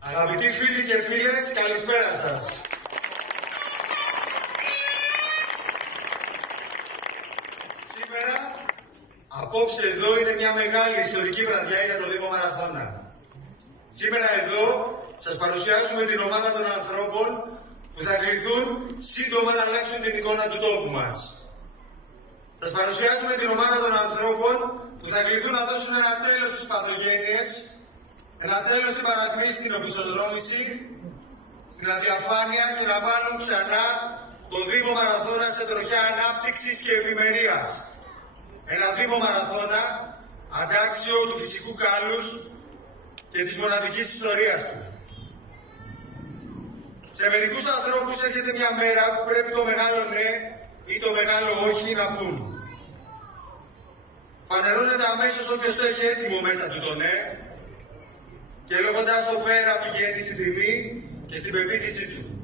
Αγαπητοί φίλοι και φίλες, καλησπέρα σας. Σήμερα, απόψε εδώ είναι μια μεγάλη ιστορική βραδιά για το Δήμο Μαραθώνα. Σήμερα εδώ σας παρουσιάζουμε την ομάδα των ανθρώπων που θα κληθούν σύντομα να αλλάξουν την εικόνα του τόπου μας. Σας παρουσιάζουμε την ομάδα των ανθρώπων που θα κληθούν να δώσουν ένα τέλος στις παθογένειες, ένα τέλος στην παρακμή, στην οπισθοδρόμηση, στην αδιαφάνεια και να βάλουν ξανά το Δήμο Μαραθώνα σε τροχιά ανάπτυξης και ευημερίας. Ένα Δήμο Μαραθώνα αντάξιο του φυσικού κάλους και της μοναδικής ιστορίας του. Σε μερικούς ανθρώπους έρχεται μια μέρα που πρέπει το μεγάλο ναι ή το μεγάλο όχι να πούν. Φανερώνεται αμέσως όποιος το έχει έτοιμο μέσα του το ναι και λέγοντας το πέρα πηγαίνει στην τιμή και στην πεποίθησή του.